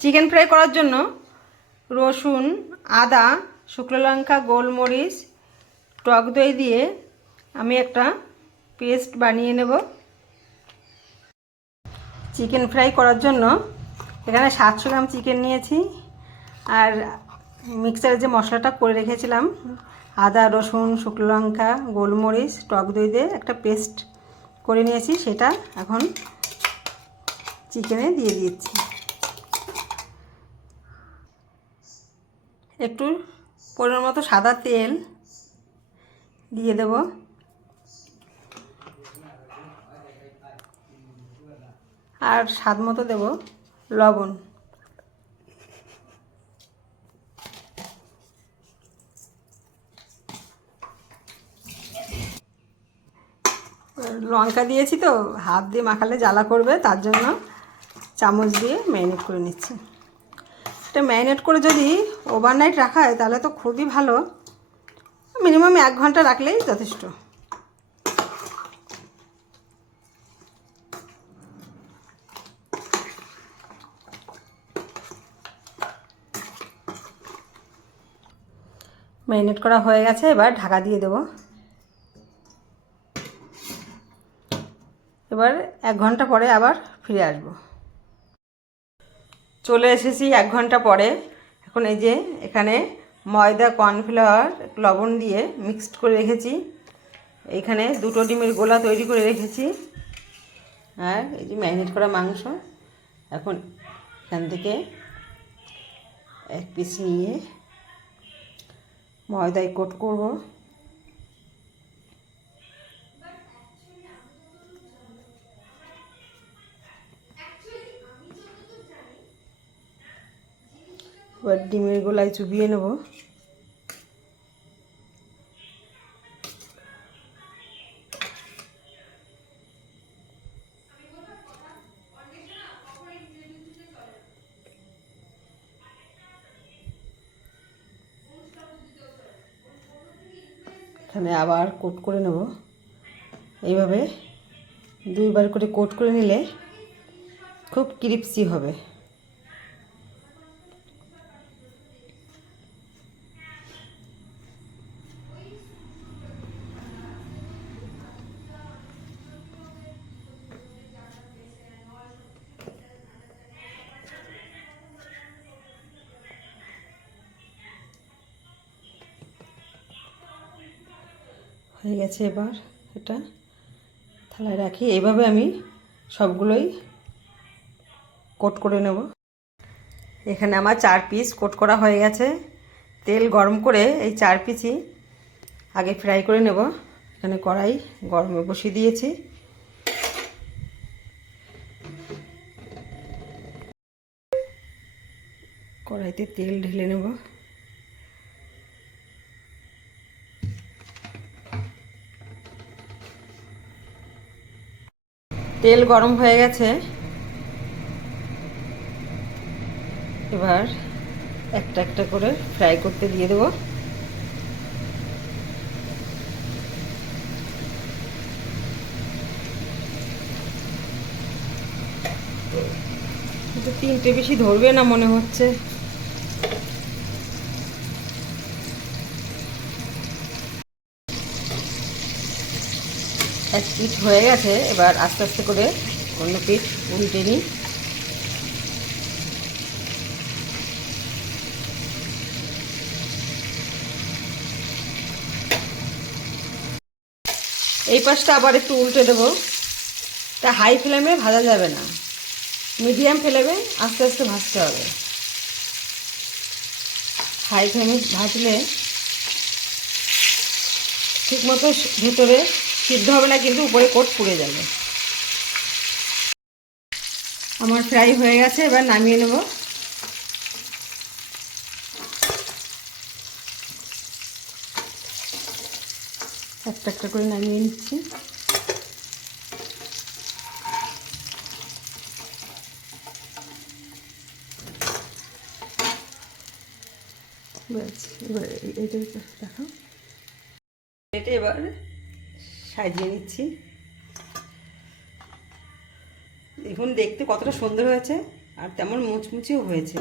Chicken fry করার জন্য রসুন, আদা, শুকনো লঙ্কা, গোলমরিচ, টক দই দিয়ে আমি একটা পেস্ট বানিয়ে নেব। চিকেন ফ্রাই করার জন্য এখানে 700 গ্রাম চিকেন নিয়েছি, আর মিক্সারে যে মশলাটা করে রেখেছিলাম আদা, রসুন, শুকনো লঙ্কা, গোলমরিচ, টক দই দিয়ে একটা পেস্ট করে নিয়েছি, সেটা এখন চিকেনে দিয়ে দিচ্ছি। একটু পরিমাণ মতো সাদা তেল দিয়ে দেব, আর স্বাদ মতো দেব লবণ। লঙ্কা দিয়েছি তো হাত দিয়ে মাখালে জ্বালা করবে, তার জন্য চামচ দিয়ে ম্যারিনেট করে নিচ্ছি। এটা ম্যারিনেট করে যদি ওভারনাইট রাখা হয় তাহলে তো খুবই ভালো, মিনিমাম 1 ঘন্টা রাখলেই যথেষ্ট। ম্যারিনেট করা হয়ে গেছে, এবার ঢাকা দিয়ে দেব। এবার 1 ঘন্টা পরে আবার ফিরে আসব। চলে এসেছি 1 ঘন্টা পরে। এখন এই যে এখানে ময়দা, কর্নফ্লাওয়ার, লবণ দিয়ে মিক্সড করে রেখেছি। এইখানে 2টো ডিমের গোলা তৈরি করে রেখেছি, আর এই যে ম্যারিনেট করা মাংস। এখন এখান থেকে এক পিস নিয়ে ময়দায় কোট করব। এবার ডিমের গোলায় চুবিয়ে নেব। এখানে আবার কোট করে নেব। এইভাবে 2বার করে কোট করে নিলে খুব ক্রিস্পি হবে। হয়ে গেছে, এবার এটা থালায় রাখি। এইভাবে আমি সবগুলোই কোট করে নেব। এখানে আমার 4 পিস কোট করা হয়ে গেছে। তেল গরম করে এই 4 পিসই আগে ফ্রাই করে নেব। এখানে কড়াই গরমে বসিয়ে দিয়েছি। কড়াইতে তেল ঢেলে নেব। তেল গরম হয়ে গেছে, এবার একটা একটা করে ফ্রাই করতে দিয়ে দেব। কিন্তু 3টে বেশি ধরবে না মনে হচ্ছে। এক পিঠ হয়ে গেছে, এবার আস্তে আস্তে করে অন্য পিঠ উল্টে নিই। এই পাশটা আবার একটু উল্টে দেবো। তা হাই ফ্লেমে ভাজা যাবে না, মিডিয়াম ফ্লেমে আস্তে আস্তে ভাজতে হবে। হাই ফ্লেমে ভাজলে ঠিকমতো ভেতরে সিদ্ধ হবে না, কিন্তু উপরে কোট পুড়ে যাবে। আমার ফ্রাই হয়ে গেছে, এবার নামিয়ে নেব। একটা একটা করে নামিয়ে নিচ্ছি। এবার এইটা দেখো, এটা এবার সাজিয়ে নিচ্ছি। দেখুন দেখতে কতটা সুন্দর হয়েছে, আর তেমন মুচমুচেও হয়েছে।